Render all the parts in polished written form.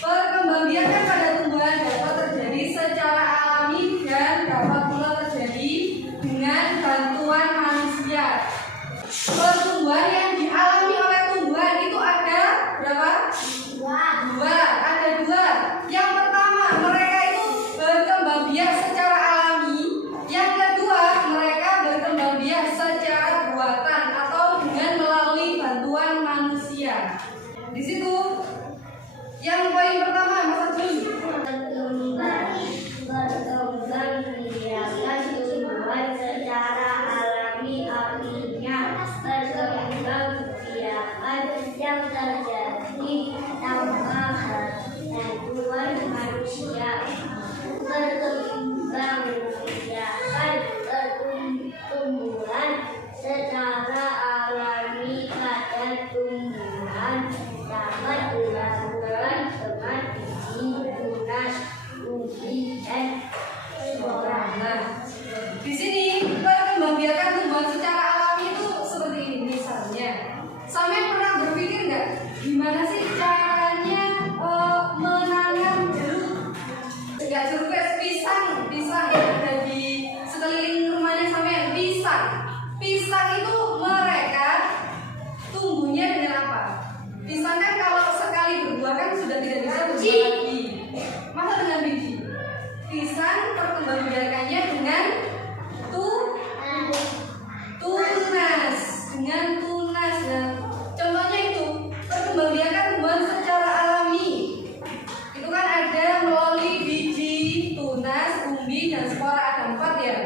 Perkembangbiakan pada tumbuhan dapat terjadi secara alami dan dapat pula terjadi dengan bantuan manusia. Pertumbuhan yang dialami oleh tumbuhan itu ada berapa? Ada dua. Yang pertama, mereka itu berkembang biak secara alami. Yang kedua, mereka berkembang biak secara buatan atau dengan melalui bantuan manusia. Di situ yang poin pertama, Mas Jun. Berkembang biakan tumbuhan secara alami, artinya berkembang biakan yang terjadi tanpa bantuan manusia. Berkembang biakan tumbuhan secara alami pada tumbuhan dapat dilakukan dengan biji, tunas, umbi, dan spora. Nah, di sini perkembangbiakan tumbuhan secara alami itu seperti ini. Misalnya, sampai pernah berpikir nggak gimana sih caranya menanam jeruk? Nggak jeruk, pisang yang ada di sekeliling rumahnya sampai pisang. Pisang itu mereka tumbuhnya dengan apa? Pisang kan kalau sekali berbuah kan sudah tidak bisa berbuah lagi. Masa dengan biji? Pisang perkembangbiakannya dengan tunas, dengan tunas. Nah, contohnya itu perkembangbiakan tumbuhan secara alami. Itu kan ada melalui biji, tunas, umbi, dan spora, ada 4 ya.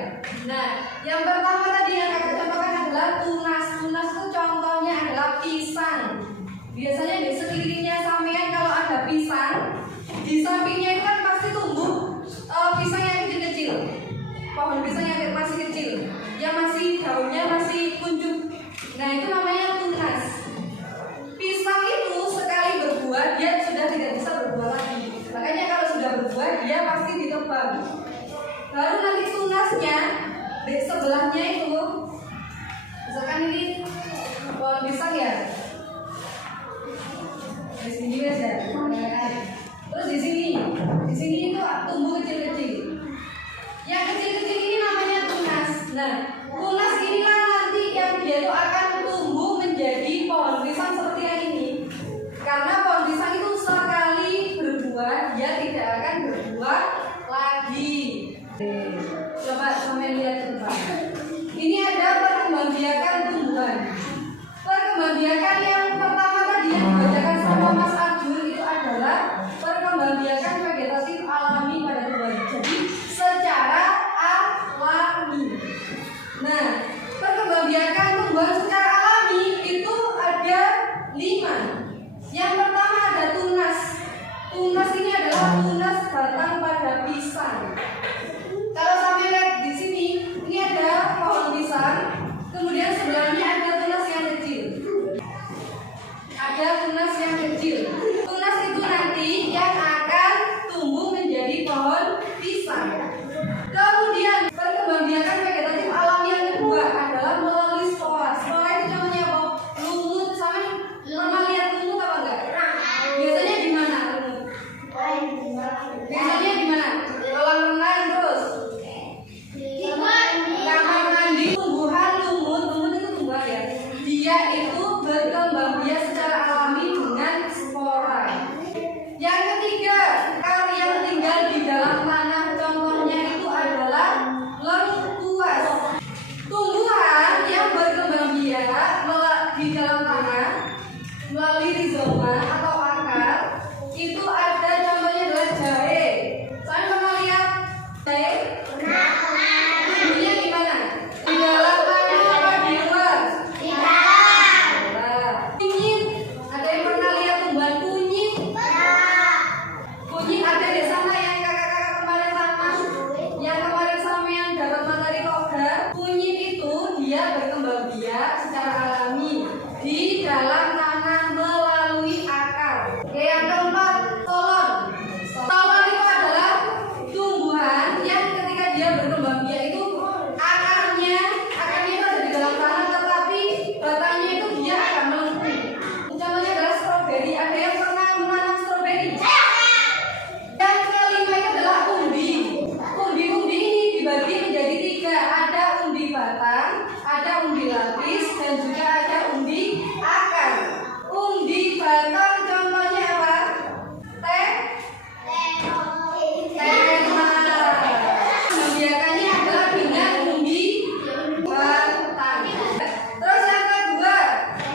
Nah, yang pertama tadi yang kakak contohkan adalah tunas. Tunas itu contohnya adalah pisang. Biasanya di sekelilingnya sampean kalau ada pisang, di sampingnya itu kan pasti tumbuh pisang yang kecil-kecil. Pohon pisang yang masih kecil, yang masih daunnya masih kuncup. Nah, itu namanya tunas. Pisang itu sekali berbuah dia sudah tidak bisa berbuah lagi. Makanya kalau sudah berbuah dia pasti ditebang. Baru nanti tunasnya di sebelahnya itu, misalkan ini pohon pisang ya. Di sini aja. Terus di sini itu tumbuh kecil-kecil. Yang kecil-kecil ini namanya tunas. Nah, tunas inilah nanti yang dia itu akan tumbuh menjadi pohon pisang seperti yang ini. Karena pohon pisang itu sekali berbuah dia tidak akan berbuah lagi. Coba sampai lihat ke depan. berkembang biak secara alami di dalam tanah melalui akar. Oke, yang keempat, stolon. Stolon itu adalah tumbuhan yang ketika dia berkembang biak itu akarnya itu ada di dalam tanah, tetapi batangnya itu dia akan melengkung. Contohnya adalah stroberi. Ada yang pernah menanam stroberi? Yang kelima itu adalah umbi. Umbi ini dibagi menjadi tiga. Ada umbi batang, ada umbi lapis, dan juga ada umbi akar. Umbi batang contohnya apa? Tema. Membiakannya adalah dengan umbi batang. Terus yang kedua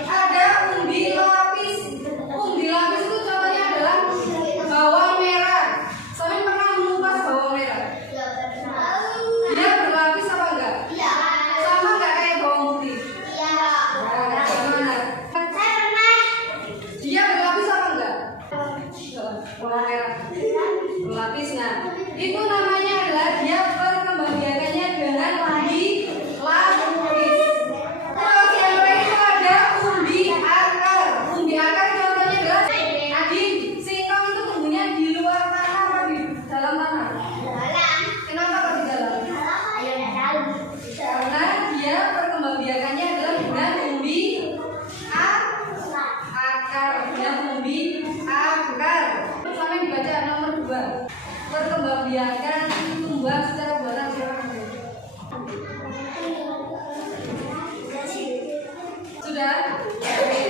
ada umbi lapis. Umbi lapis itu contohnya adalah bawang merah. Sampai pernah mengupas bawang merah? Dia berlapis apa enggak? Sama enggak kayak bawang putih? Nah, gimana? Dia berlapis apa enggak? Bawang merah berlapis. Nah, itu namanya adalah dia perkembangbiakannya dengan umbi lapis. Terus yang lain itu ada umbi akar. Umbi akar contohnya adalah Adin, singkong itu tumbuhnya di luar tanah apa di dalam tanah? Kenapa kok di dalam? Karena dia perkembangbiakannya adalah dengan umbi akar. Dengan umbi akar. Sampai dibaca nomor 2. Perkembangbiakan tumbuhan secara buatan siapa? Sudah? Oke.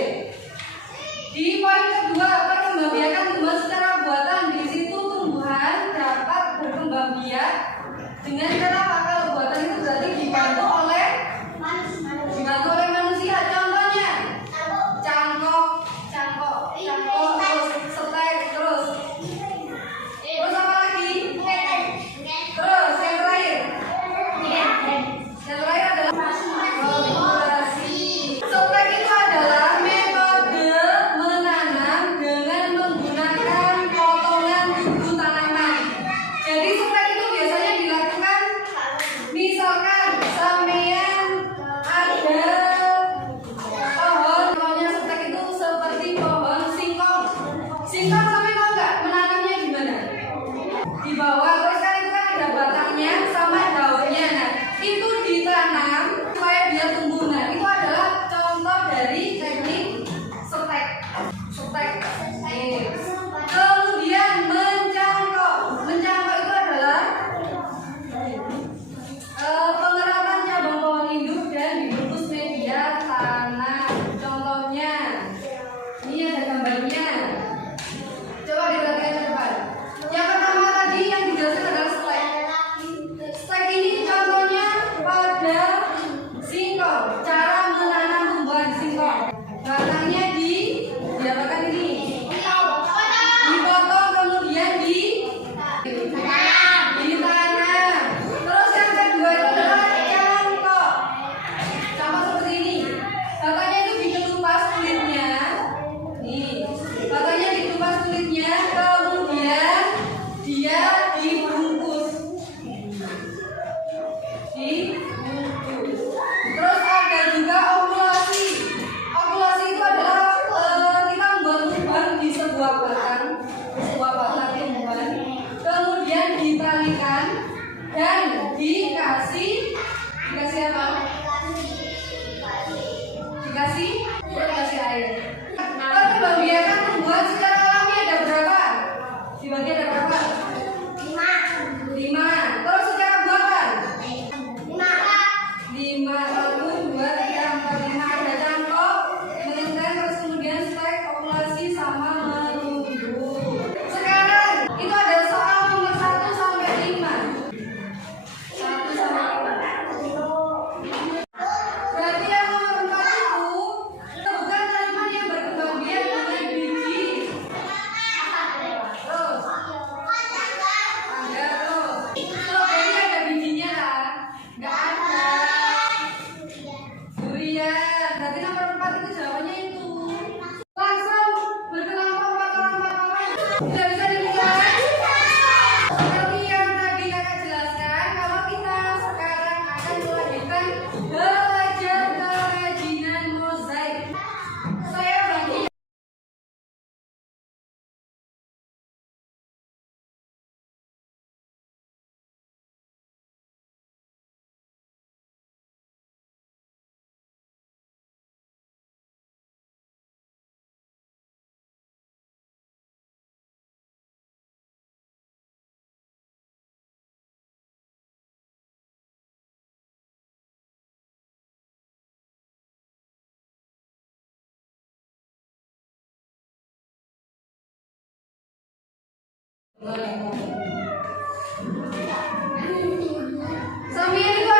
Di poin kedua, perkembangbiakan tumbuhan secara buatan. Di situ tumbuhan dapat berkembang biak dengan cara apa? Kalau buatan itu berarti dibantu oleh manusia. Contohnya cangkok, terus setek, terus apa lagi? Terus yang terakhir adalah kolaborasi. Setek itu adalah metode menanam dengan menggunakan potongan tubuh tanaman. Jadi setek itu biasanya dilakukan, misalkan sampean ada pohon, namanya setek itu seperti pohon singkong. Singkong sampai tahu nggak menanamnya gimana? Di bawah, terus kan itu kan ada batangnya sama daunnya. Nah, itu ditanam supaya dia tumbuh. Nah, itu adalah contoh dari teknik setek. Kemudian mencangkok. Mencangkok itu adalah pengeratan cabang pohon induk dan dibungkus media tanah. Contohnya, ini ada gambarnya. Coba diperhatikan ke depan. Yang pertama tadi yang dijelaskan adalah stek. Stek ini contohnya pada singkong. Cara menanam tumbuhan singkong. Batangnya diapakan ini? Dipotong kemudian ditanam. Terus yang kedua itu adalah cangkok. Cangkok seperti ini. Batangnya itu dikelupas kulitnya. Nih, batangnya dikelupas kulitnya, kemudian dia dibungkus. Terus ada juga okulasi. Okulasi itu adalah kita membuat tumbuhan di sebuah batang tumbuhan, kemudian ditalikan dan dikasih apa? Dikasih air. Perkembangbiakan tumbuhan secara alami ada berapa? Dibagi ada berapa? 5. Terus secara buatan? 5. 1, 2, 3, 4, 5. Ada cangkok, mengintai, terus kemudian stek, okulasi, sama menunggu. Sekarang itu ada soal nomor 1 sampai 5. 1 sampai 5. Berarti yang nomor 4 itu bukan tanaman yang berkembang biak dengan biji. Terus stroberi ada bijinya kan? Nggak ada. Durian. Berarti nomor 4 itu jawabannya itu. Langsung berkelompok 4 orang. Tidak bisa dimulai. Seperti yang tadi kakak jelaskan, kalau kita sekarang akan melanjutkan belajar Sambil itu